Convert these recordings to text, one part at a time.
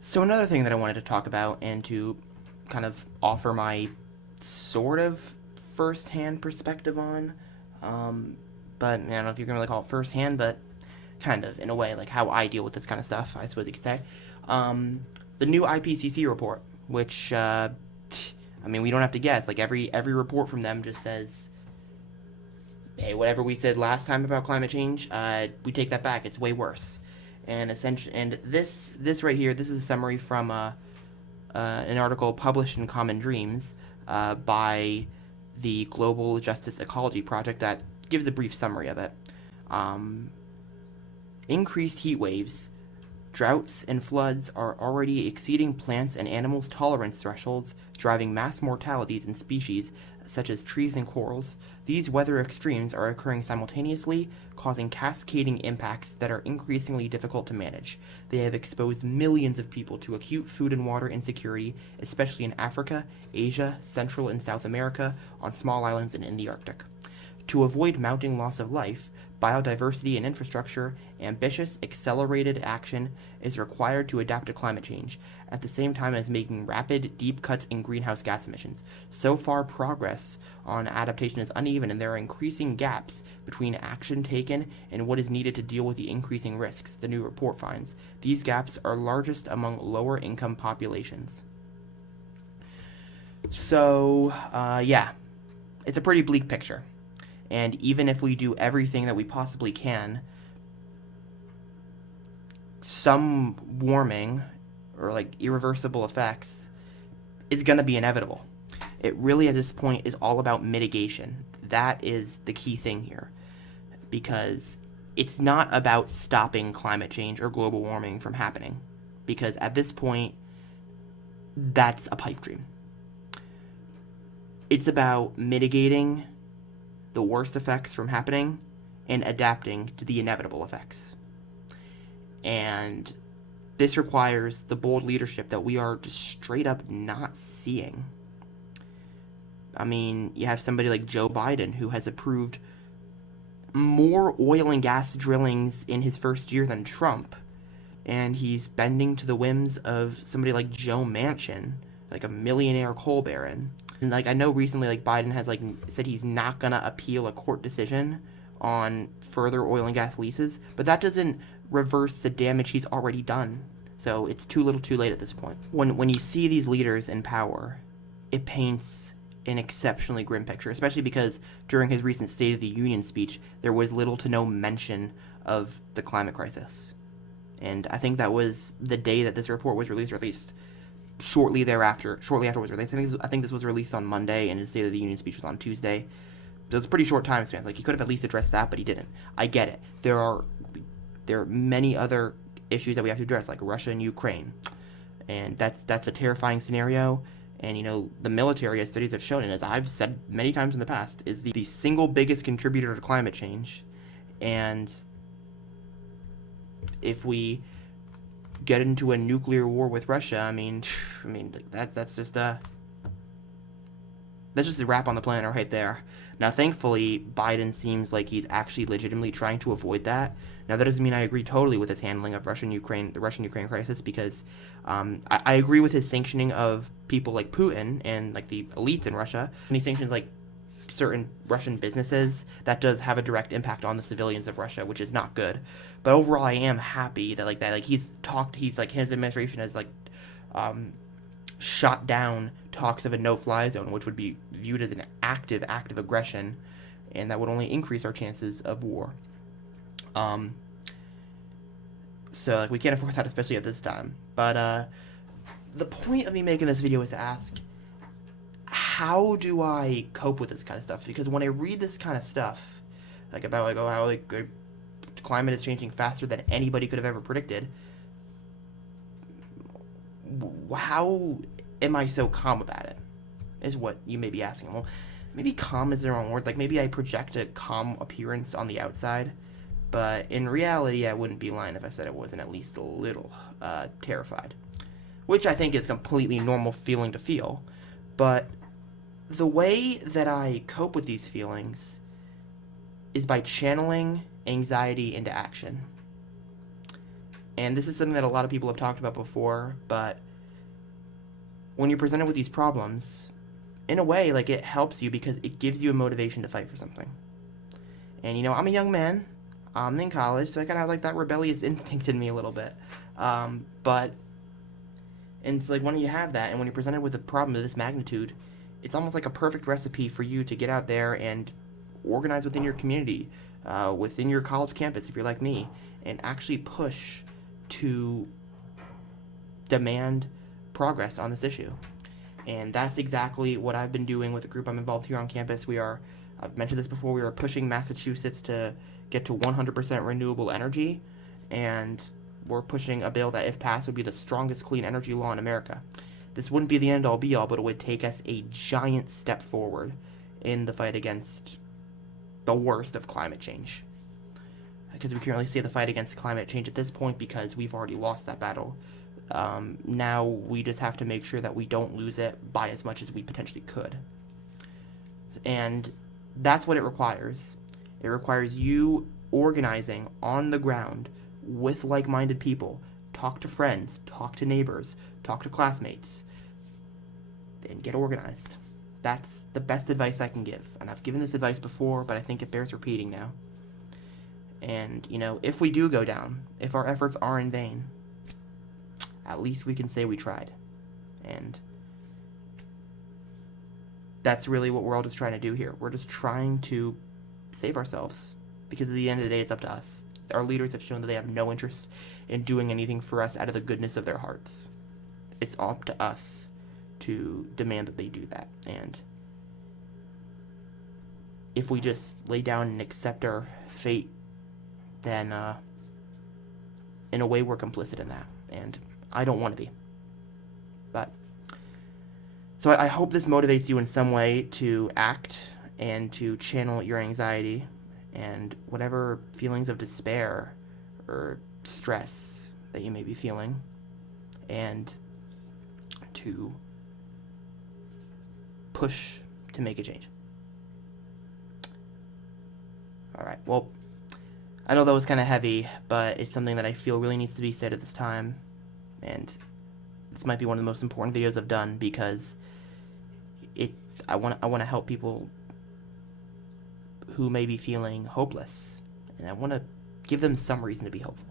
So another thing that I wanted to talk about and to kind of offer my sort of first-hand perspective on, but I don't know if you're gonna really call it first-hand, but kind of in a way, like how I deal with this kind of stuff, I suppose you could say. Um, the new IPCC report, which I mean, we don't have to guess. Like every report from them just says, hey, whatever we said last time about climate change, we take that back. It's way worse. And essentially, and this right here, this is a summary from an article published in Common Dreams by the Global Justice Ecology Project that gives a brief summary of it. Um, Increased heat waves, droughts, and floods are already exceeding plants and animals' tolerance thresholds, driving mass mortalities in species such as trees and corals. These weather extremes are occurring simultaneously, causing cascading impacts that are increasingly difficult to manage. They have exposed millions of people to acute food and water insecurity, especially in Africa, Asia, Central and South America, on small islands, and in the Arctic. To avoid mounting loss of life, biodiversity and infrastructure, ambitious, accelerated action is required to adapt to climate change, at the same time as making rapid, deep cuts in greenhouse gas emissions. So far, progress on adaptation is uneven, and there are increasing gaps between action taken and what is needed to deal with the increasing risks, the new report finds. These gaps are largest among lower income populations. So, yeah, it's a pretty bleak picture. And even if we do everything that we possibly can, some warming or like irreversible effects is going to be inevitable. It really at this point is all about mitigation. That is the key thing here. Because it's not about stopping climate change or global warming from happening. Because at this point, that's a pipe dream. It's about mitigating the worst effects from happening and adapting to the inevitable effects. And this requires the bold leadership that we are just straight up not seeing. I mean, you have somebody like Joe Biden who has approved more oil and gas drillings in his first year than Trump. And he's bending to the whims of somebody like Joe Manchin, like a millionaire coal baron. And like I know recently, like Biden has like said he's not gonna appeal a court decision on further oil and gas leases, but that doesn't reverse the damage he's already done. So it's too little, too late at this point. When you see these leaders in power, it paints an exceptionally grim picture, especially because during his recent State of the Union speech, there was little to no mention of the climate crisis. And I think that was the day that this report was released, or at least shortly after it was released. I think this was released on Monday, and his State of the Union speech was on Tuesday. So it's a pretty short time span. Like he could have at least addressed that, but he didn't. I get it. There are many other issues that we have to address, like Russia and Ukraine, and that's a terrifying scenario. And you know, the military, as studies have shown, and as I've said many times in the past, is the single biggest contributor to climate change. And if we get into a nuclear war with Russia, I mean, that's just a wrap on the planet right there. Now, thankfully, Biden seems like he's actually legitimately trying to avoid that. Now, that doesn't mean I agree totally with his handling of the Russian-Ukraine crisis, because I agree with his sanctioning of people like Putin and like the elites in Russia. When he sanctions like certain Russian businesses, that does have a direct impact on the civilians of Russia, which is not good. But overall, I am happy that he's like his administration has like shot down talks of a no-fly zone, which would be viewed as an active aggression, and that would only increase our chances of war. So like we can't afford that, especially at this time. But the point of me making this video is to ask, how do I cope with this kind of stuff? Because when I read this kind of stuff, like about like how like climate is changing faster than anybody could have ever predicted, how am I so calm about it? Is what you may be asking. Well, maybe calm is the wrong word. Like maybe I project a calm appearance on the outside, but in reality, I wouldn't be lying if I said I wasn't at least a little terrified, which I think is a completely normal feeling to feel. But the way that I cope with these feelings is by channeling anxiety into action. And this is something that a lot of people have talked about before, but when you're presented with these problems, in a way, like, it helps you because it gives you a motivation to fight for something. And, I'm a young man. I'm in college, so I kind of have, like, that rebellious instinct in me a little bit. But, and it's like, when you have that, and when you're presented with a problem of this magnitude, it's almost like a perfect recipe for you to get out there and organize within your community, within your college campus, if you're like me, and actually push to demand progress on this issue. And that's exactly what I've been doing with the group I'm involved here on campus. I've mentioned this before, we are pushing Massachusetts to get to 100% renewable energy, and we're pushing a bill that, if passed, would be the strongest clean energy law in America. This wouldn't be the end-all be-all, but it would take us a giant step forward in the fight against the worst of climate change. Because we currently see the fight against climate change at this point because we've already lost that battle. Now we just have to make sure that we don't lose it by as much as we potentially could. And that's what it requires. It requires you organizing on the ground with like-minded people. Talk to friends, talk to neighbors, talk to classmates, and get organized. That's the best advice I can give. And I've given this advice before, but I think it bears repeating now. And, if we do go down, if our efforts are in vain, at least we can say we tried. And that's really what we're all just trying to do here. We're just trying to save ourselves, because at the end of the day, it's up to us. Our leaders have shown that they have no interest in doing anything for us out of the goodness of their hearts. It's up to us to demand that they do that. And if we just lay down and accept our fate, then in a way we're complicit in that. And I don't want to be. But so I hope this motivates you in some way to act and to channel your anxiety and whatever feelings of despair or stress that you may be feeling, and to push to make a change. All right, well, I know that was kind of heavy, but it's something that I feel really needs to be said at this time, and this might be one of the most important videos I've done because I want to help people who may be feeling hopeless, and I want to give them some reason to be hopeful.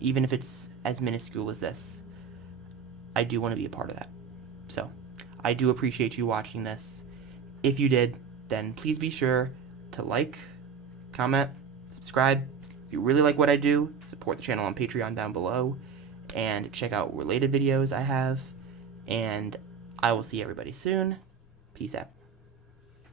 Even if it's as minuscule as this, I do want to be a part of that. So, I do appreciate you watching this. If you did, then please be sure to like, comment, subscribe. If you really like what I do, support the channel on Patreon down below, and check out related videos I have. And I will see everybody soon. Peace out.